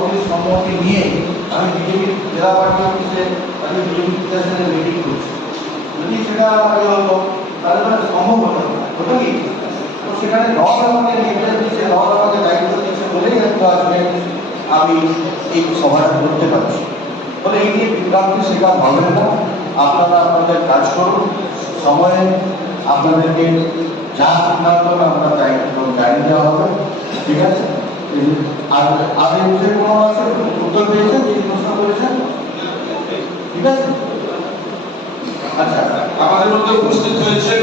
সভাপতির সম্মতি নিয়ে আমি বিজেপি জেলা পার্টি অফিসে আজকে বিজেপি ফেডারেশনের মিটিং করছি। যদি সেটা হতো তাহলে মানে সম্ভব হতো না, হতো কি? তো সেখানে দল আমাকে নির্দেশ দিচ্ছে, দল আমাকে দায়িত্ব দিচ্ছে বলেই একটু আসলে আমি এই সভাটা করতে পারছি। ফলে এই নিয়ে বিভ্রান্তি শিকার হবেন না, আপনারা আপনাদের কাজ করুন, সময়ে আপনাদেরকে যা সিদ্ধান্ত আমরা জানিয়ে দেওয়া হবে, ঠিক আছে? আর এই বিষয়ে কোনো আছে উত্তর পেয়েছেন, যিনি প্রশ্ন করেছেন, ঠিক আছে? আচ্ছা, আমাদের মধ্যে উপস্থিত হয়েছে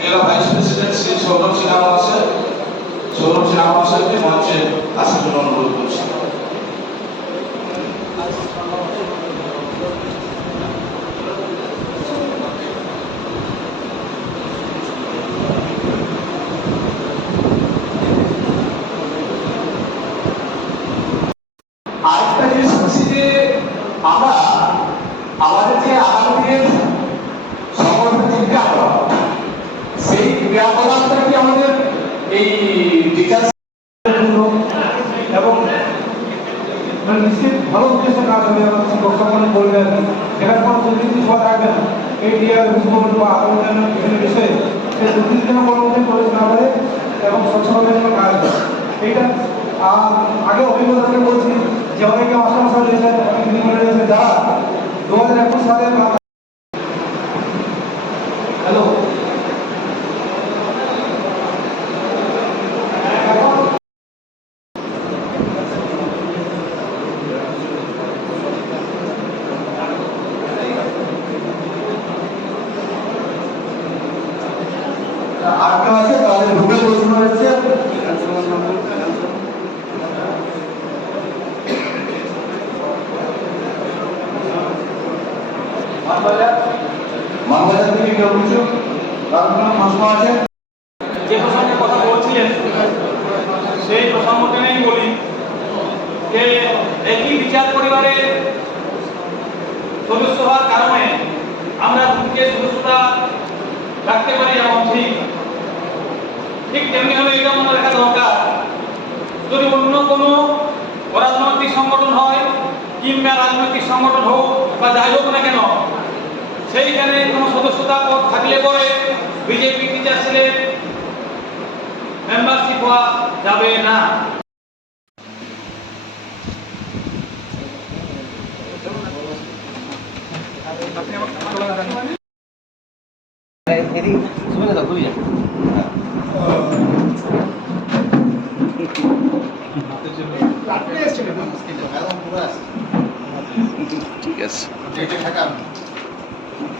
জেলা ভাইস প্রেসিডেন্ট শ্রী সৌরভ সিনহা মহাশয়। সৌরভ সিনহা মহাশয়কে মঞ্চে আসার জন্য অনুরোধ করছি। আরেকটা জিনিস হচ্ছে যে আমরা আমাদের যে আগামী দিনের সংগঠন যে ক্রিয়াকলাপ, সেই ক্রিয়াকলাপটা কি আমাদের এই টিচার্স এবং নিশ্চিত ভালো উদ্দেশ্যে কাজ হবে এবং শিক্ষক সকল বলবেন এখানে কোনো দুর্নীতি হওয়া থাকবে না। এই ডিআর বা আবেদন বিভিন্ন বিষয়ে সেই দুর্নীতি যেন কোনো মধ্যে প্রবেশ না করে এবং স্বচ্ছভাবে যেন কাজ হয়। এইটা আগে অভিজ্ঞতাকে বলছি যে অনেকে অসমস্যা রয়েছে, অনেক বিভিন্ন রয়েছে যারা 2021 সালে হ্যালো আর কেউ আছে? তাহলে ঢুকে প্রশ্ন হচ্ছে মানবাজার থেকে কেউ কিছু কারণ কোনো প্রশ্ন আছে? যে প্রসঙ্গে কথা বলছিলেন সেই প্রসঙ্গকে নিয়েই বলি যে একই বিচার পরিবারের সদস্য হওয়ার কারণে আমরা দুঃখে সদস্যতা রাখতে পারি এবং ঠিক তেমনি হলে এটা মনে রাখা দরকার, যদি অন্য কোনো রাজনৈতিক সংগঠন হয় কিংবা রাজনৈতিক সংগঠন হোক বা যাই হোক না কেন, সেইখানে কোনো সদস্যতা পদ থাকলে পরে বিজেপি টিচার সেলের মেম্বারশিপ হওয়া যাবে না। ঠিক আছে।